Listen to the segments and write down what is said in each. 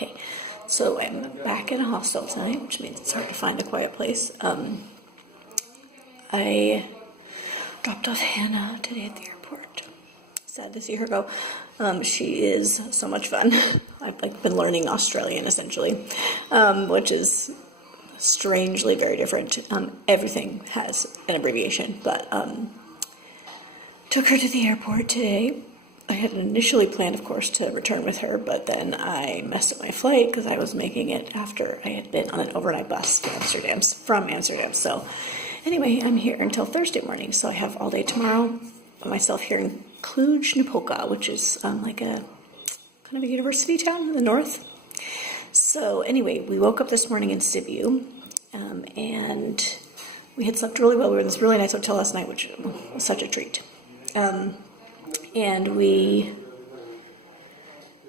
Okay, so I'm back in a hostel tonight, which means it's hard to find a quiet place. I dropped off Hannah today at the airport. Sad to see her go. She is so much fun. I've been learning Australian essentially, which is strangely very different. Everything has an abbreviation, but took her to the airport today. I had initially planned, of course, to return with her, but then I messed up my flight because I was making it after I had been on an overnight bus to from Amsterdam. So anyway, I'm here until Thursday morning, so I have all day tomorrow by myself here in Cluj, which is like a kind of a university town in the north. So anyway, we woke up this morning in Sibiu, and we had slept really well. We were in this really nice hotel last night, which was such a treat. And we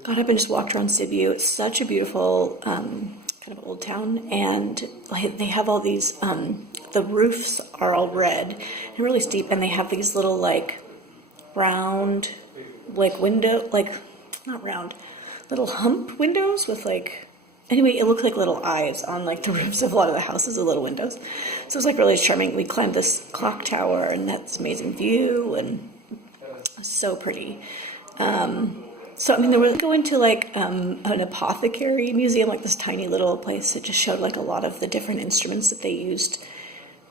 got up and just walked around Sibiu. It's such a beautiful kind of old town, and they have all these, the roofs are all red and really steep, and they have these little round not round, little hump windows with anyway, it looked like little eyes on the roofs of a lot of the houses, the little windows. So it was really charming. We climbed this clock tower, and that's amazing view, and so pretty. So I mean, there was go into an apothecary museum, this tiny little place that just showed a lot of the different instruments that they used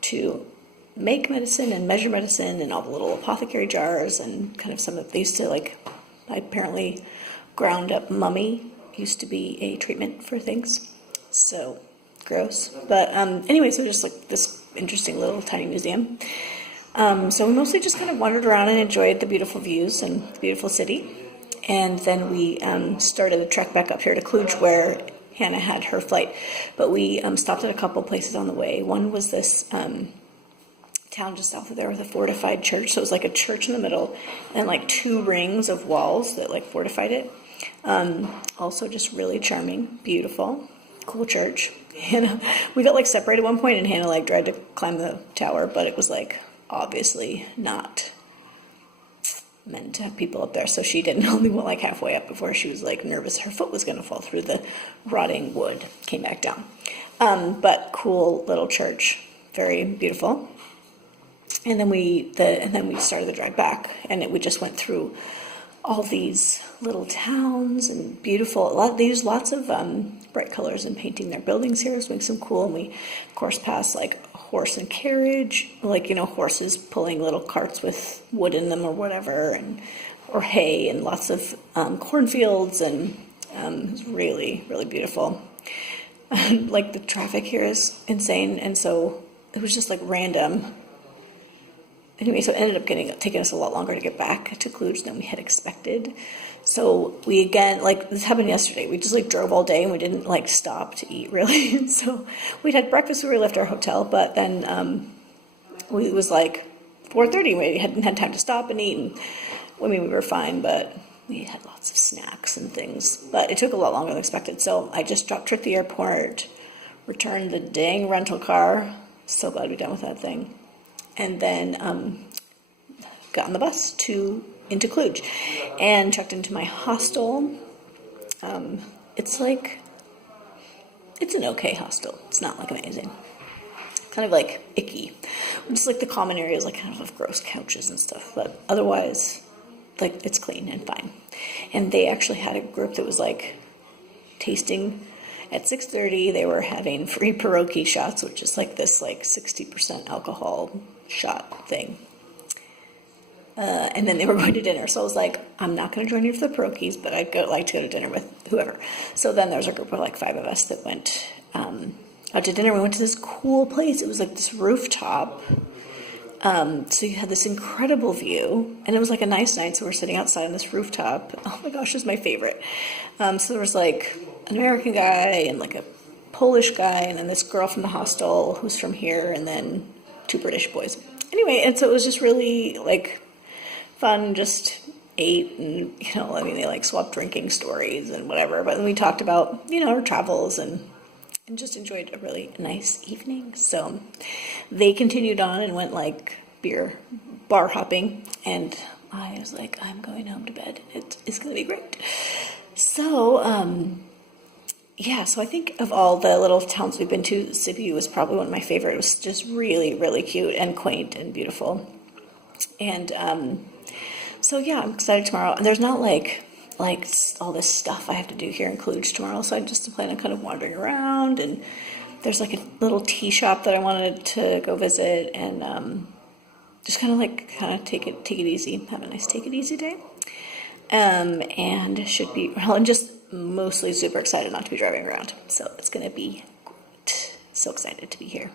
to make medicine and measure medicine, and all the little apothecary jars, and kind of some of they used to apparently ground up mummy used to be a treatment for things. So gross, but anyway, so just this interesting little tiny museum. So we mostly just kind of wandered around and enjoyed the beautiful views and the beautiful city. And then we started the trek back up here to Cluj, where Hannah had her flight. But we stopped at a couple places on the way. One was this town just south of there with a fortified church. So it was a church in the middle and two rings of walls that fortified it. Also just really charming, beautiful, cool church. Hannah, we got separated at one point, and Hannah tried to climb the tower, but it was obviously not meant to have people up there, so she didn't only went halfway up before she was nervous her foot was going to fall through the rotting wood. Came back down. But cool little church, very beautiful. And then we started the drive back, and we just went through all these little towns and beautiful. They use lots of bright colors in painting their buildings here, so some cool. And we of course passed horse and carriage, horses pulling little carts with wood in them or whatever, or hay, and lots of cornfields, and it was really, really beautiful. The traffic here is insane, and so it was just random. Anyway, so it ended up taking us a lot longer to get back to Cluj than we had expected. So we again, this happened yesterday, we just drove all day, and we didn't stop to eat really. So we'd had breakfast before we left our hotel, but then it was 4:30, we hadn't had time to stop and eat, and we were fine, but we had lots of snacks and things, but it took a lot longer than expected. So I just dropped her at the airport, returned the dang rental car, so glad we're done with that thing, and then got on the bus into Cluj and checked into my hostel. It's it's an okay hostel. It's not amazing. Kind of icky. Just the common areas kind of have gross couches and stuff, but otherwise it's clean and fine. And they actually had a group that was tasting at 6:30. They were having free pierogi shots, which is this 60% alcohol shot thing. And then they were going to dinner. So I was I'm not going to join you for the pierogies, but I'd like to go to dinner with whoever. So then there was a group of 5 of us that went out to dinner. We went to this cool place. It was this rooftop. So you had this incredible view, and it was a nice night. So we're sitting outside on this rooftop. Oh my gosh, it was my favorite. So there was an American guy and a Polish guy, and then this girl from the hostel who's from here, and then 2 British boys. Anyway, and so it was just really fun, just ate, and they swapped drinking stories and whatever, but then we talked about our travels, and just enjoyed a really nice evening. So they continued on and went bar hopping, and I was I'm going home to bed. It's gonna be great. So yeah, so I think of all the little towns we've been to, Sibiu was probably one of my favorite. It was just really, really cute and quaint and beautiful. And so yeah, I'm excited tomorrow. And there's not like all this stuff I have to do here in Cluj tomorrow, so I just plan on kind of wandering around. And there's like a little tea shop that I wanted to go visit, and just kind of take it easy, have a nice take it easy day. And should be, well, I'm just mostly super excited not to be driving around. So it's going to be great. So excited to be here.